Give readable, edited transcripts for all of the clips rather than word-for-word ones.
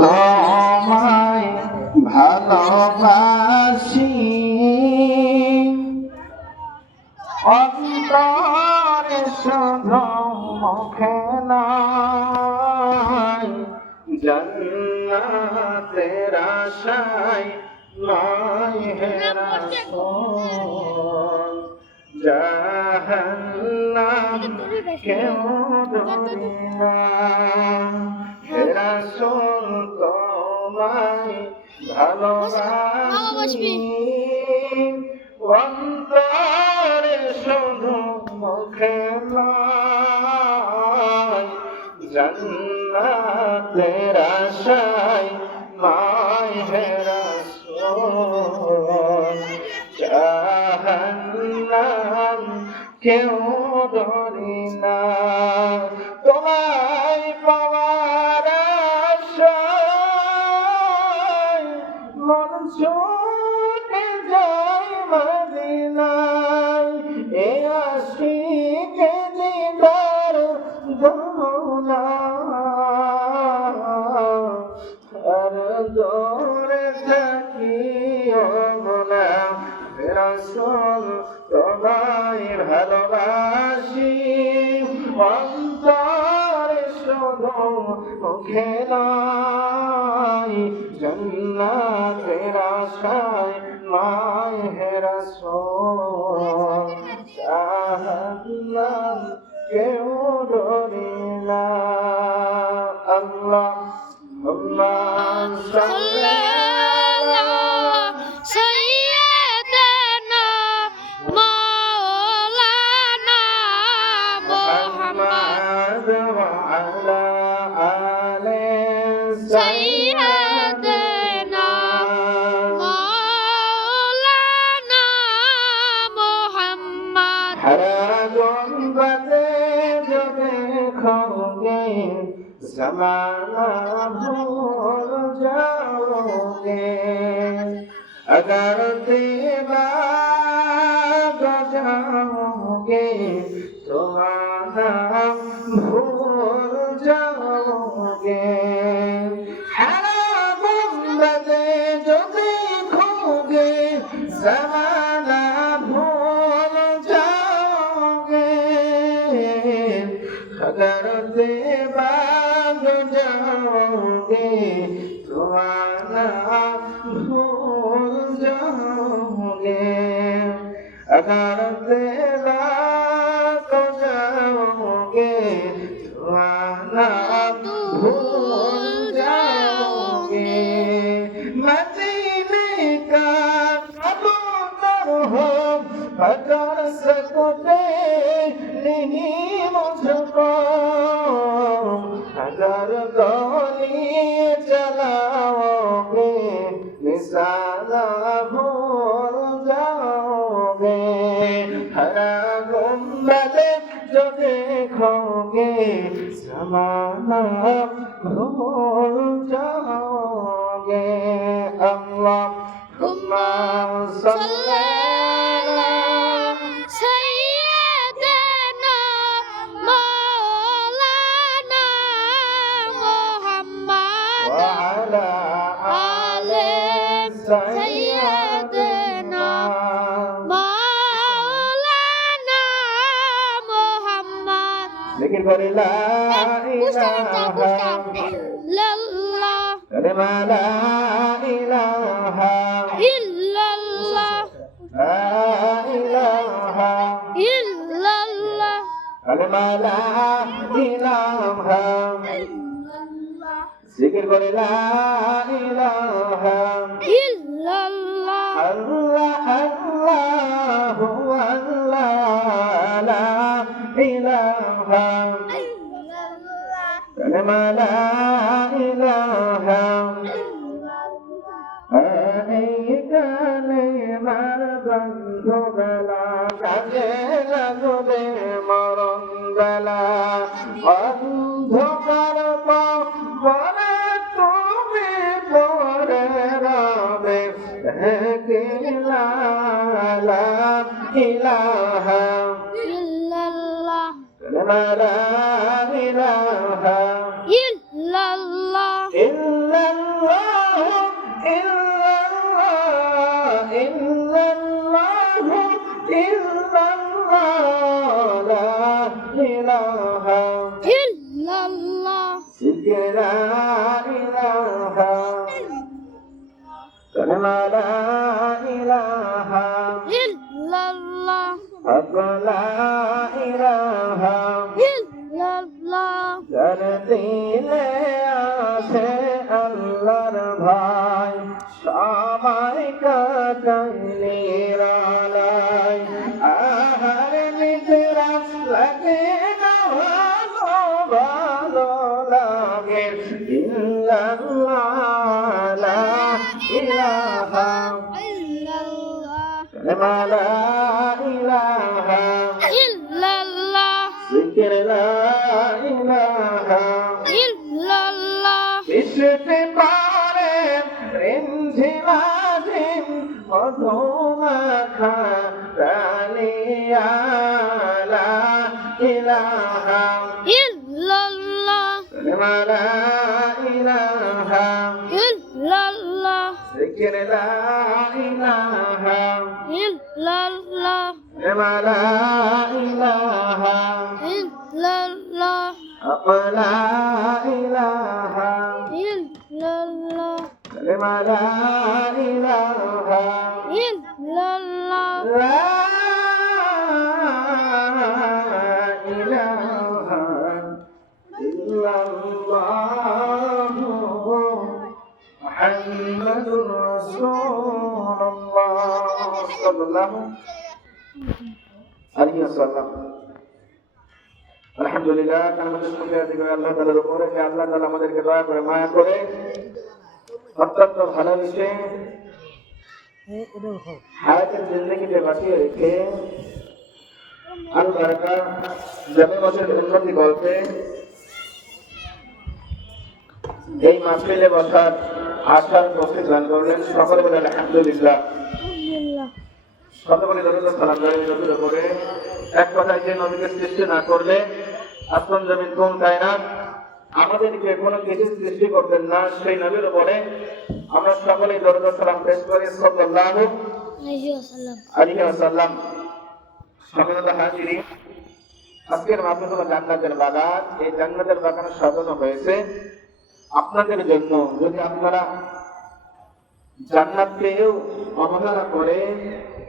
তোমায় ভালোবাসি অন্তরে শুধু মুখে নয় জান্নাতের আশায় নয় হে রাসূল জাহান্নাম কেউ ডরি না হে রাসূল তোমায় ভালোবাসি অন্তরে শুধু মুখে নয় জান্নাতের আশায় নয় হে রাসূল জাহান্নাম কেউ ডরি না তোমায় পাওয়ার আশায় মন ছুটে যায় মদিনায় এ আশিকে দিদার দৌলা আর দৌড়ে থাকি ও মোলা রাসূল তোমায় ভালোবাসি অন্তরে শুধু মুখে নয় জান্নাতের আশায় নয় হে রাসূল জাহান্নাম কেউ ডরি না আল্লাহুম্মা সাল্লি ज़माना भूल जाओगे अगर दीवार जाओगे तो आना भूल जाओगे हर गुंबदे जो देखोगे ज़माना भूल जाओगे अगर दीवार जाओगे तो आना भूल जाओगे अगर दीवार जाओगे तो आना भूल जाओगे मदीने का कबूतर हो पकड़ सकते नहीं मुझको अगर गोली चलाओगे निशाना भूल जाओगे हर गुंबद जो देखोगे ज़माना भूल जाओगे अल्लाहुम्मा सल्ली سيدنا مولانا محمد ذكر قول لا إله إلا الله كلمة لا إله إلا الله لا إله إلا الله كلمة لا إله ذكر قول لا إله إلا الله الله الله هو الله لا إله إلا الله كلمة لا إله এই কালেমার বন্ধু বেলা কাজে লাগবে মরণ বেলা অন্ধকার পরে তুমি পরে রবে ইলাহা إلا الله كلمة لا إله إلا الله إلا الله إلا الله إلا الله إلا الله لا إله إلا الله ذكر لا إله كلمة لا إله إلا الله حق لا إله إلا الله ধরতিলে আছে আল্লাহর ভাই সবাই কাটাইলে রালাই আহার নিদ্রা লাগে না ভালো ভালো লাগে ইল্লাল্লাহ লা ইলাহা إلا الله কালেমা লা ইলাহা إلا الله জিকির লা ইলাহা إلا الله বৃষ্টি পারে রিমঝিমাঝিম মধুমাখা রালিয়া লা ইলাহা إلا الله কালেমা লা ইলাহা إلا الله জিকির লা ইলাহা إلا الله কালেমা লা ইলাহা إلا الله حق لا إله إلا الله كلمة لا إله إلا الله لا إله إلا الله محمد رسول الله صلى الله عليه وسلم আলহামদুলিল্লাহ আমাদের শুকরিয়া আদায় করি আল্লাহ তাআলার উপরে যে আল্লাহ তাআলা আমাদেরকে দয়া করে মায়া করে অত্যন্ত ভালোবেসে হায়াতের জিন্দেগিতে বাঁচিয়ে রেখে আল বারাকা জামে মসজিদের উন্নতি গল্পে এই মাহফিলে বসার আশার তৌফিক দান করলেন। সকলে বলে আলহামদুলিল্লাহ। সকলে দরুদ ও সালাম জানিয়ে নবীর উপরে। এক কথায় যে নবীকে সৃষ্টি না করলে আসমান জমিন কোন কায়নাত আমাদেরকে কোনো কিছু সৃষ্টি করতেন না, সেই নবীর উপরে আমরা সকলেই দরুদ ও সালাম পেশ করি সাল্লাল্লাহু আলাইহি ওয়াসাল্লাম। সম্মানিত হাজিরিন, আজকের মাহফিল হলো জান্নাতের বাগান। এই জান্নাতের বাগান সাজানো হয়েছে আপনাদের জন্য। যদি আপনারা জান্নাত পেয়েও অবহেলা করে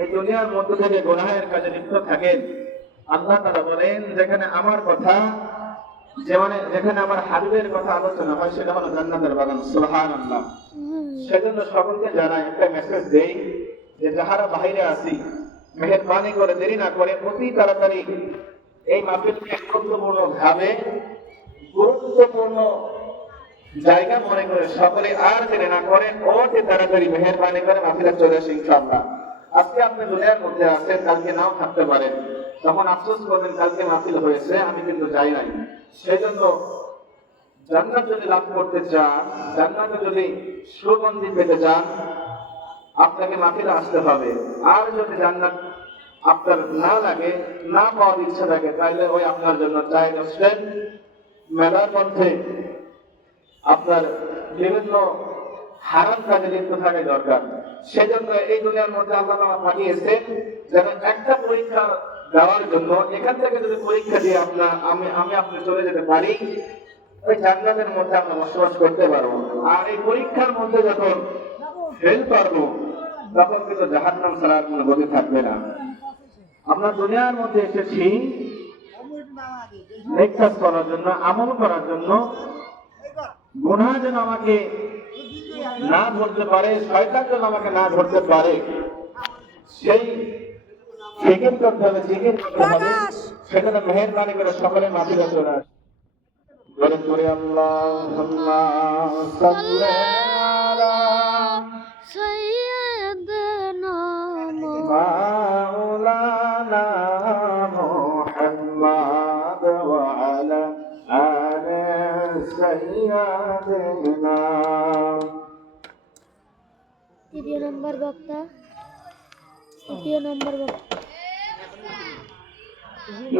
এই দুনিয়ার মধ্য থেকে গুনাহের কাজে লিপ্ত থাকেন, আল্লাহ তাআলা বলেন যেখানে আমার কথা যেখানে আমার হাবিবের কথা আলোচনা হয় সেটা হলো জান্নাতের বাগান। সুবহানাল্লাহ। সেজন্য সকলকে জানাই একটা মেসেজ দেই যে যাহারা বাইরে আছি মেহেরবানি করে দেরি না করে অতি তাড়াতাড়ি এই মাহফিলকে গুরুত্বপূর্ণ জায়গা মনে করে সকলে আর দেরি না করে অতি তাড়াতাড়ি মেহেরবানি করে মাহফিলে চলে আসে ইনশাআল্লাহ। আজকে আপনি দুনিয়ার মধ্যে আছেন, কালকে নাও থাকতে পারেন, তখন আফসোস করবেন কালকে মাহফিল হয়েছে আমি কিন্তু যাই নাই। সেজন্য জান্নাত যদি লাভ করতে চান, জান্নাতে যদি সুগন্ধি পেতে চান, আপনাকে মাহফিলে আসতে হবে। আর যদি জান্নাত আপনার না লাগে, না পাওয়ার ইচ্ছা থাকে, তাহলে ওই আপনার জন্য চাই রেস্টুরেন্ট মেলার মধ্যে আপনার বিভিন্ন হারাম কাজে লিপ্ত থাকা দরকার। সেজন্য এই দুনিয়ার মধ্যে আল্লাহ তাআলা পাঠিয়েছেন যেন একটা পরীক্ষা দেওয়ার জন্য, এখান থেকে যদি পরীক্ষা দিয়ে আমি আপনি চলে যেতে পারি, ওই জান্নাতের মধ্যে আমরা বসবাস করতে পারবো। আর এই পরীক্ষার মধ্যে যখন ফেল পারবো তখন কিন্তু জাহান্নাম ছাড়া আর কোনো গতি থাকবে না। আমরা দুনিয়ার মধ্যে এসেছি নেক কাজ করার জন্য, আমল করার জন্য। গুনাহ যেন আমাকে না ধরতে পারে, শয়তান যেন আমাকে না ধরতে পারে, সেই ফিকির করতে হবে, জিকির করতে হবে। সেটা মেহেরবানি করে সকলে মাহফিলে চলে আসে। বলেন করে আল্লাহুম্মা সাল্লি আলা সাইয়্যিদিনা মাওলানা মুহাম্মদ ওয়া আলা আলি সাইয়্যিদিনা। তৃতীয় নম্বর বক্তা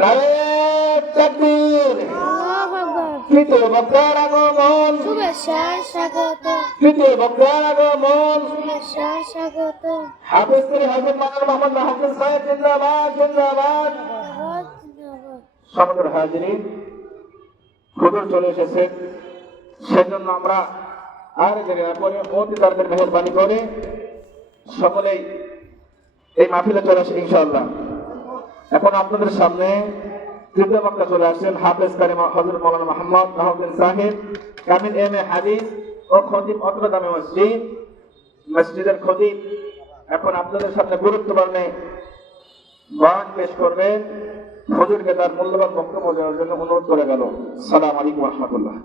নারায়ে তাকবীর। আল্লাহু আকবার। তৃতীয় বক্তার আগমন, শুভেচ্ছা স্বাগত, তৃতীয় বক্তার আগমন। শুভেচ্ছা স্বাগত। হাফেজ করি হযরত মাওলানা মোহাম্মদ মাহফুজ সাহেব জিন্দাবাদ জিন্দাবাদ। জিন্দাবাদ জিন্দাবাদ। সমাদর হাজিরিন, হুজুর চলে এসেছেন, সেজন্য আমরা আর দেরি না করে অতি তাড়াতাড়ি মেহেরবানি করে সকলেই এই মাহফিলে চলে আসে ইনশাআল্লাহ। এখন আপনাদের সামনে তৃতীয় বক্তা চলে আসছেন হাফেজ কারিম হযরত মাওলানা মোহাম্মদ মাহফুজ সাহেব, কামিল এম.এ হাদিস ও খতিব অত্র জামে মসজিদ, মসজিদের খতিব। এখন আপনাদের সামনে গুরুত্বপূর্ণ বয়ান পেশ করবেন। হুজুরকে তার মূল্যবান বক্তব্য দেওয়ার জন্য অনুরোধ করে গেল। আসসালামু আলাইকুম ওয়া রাহমাতুল্লাহ।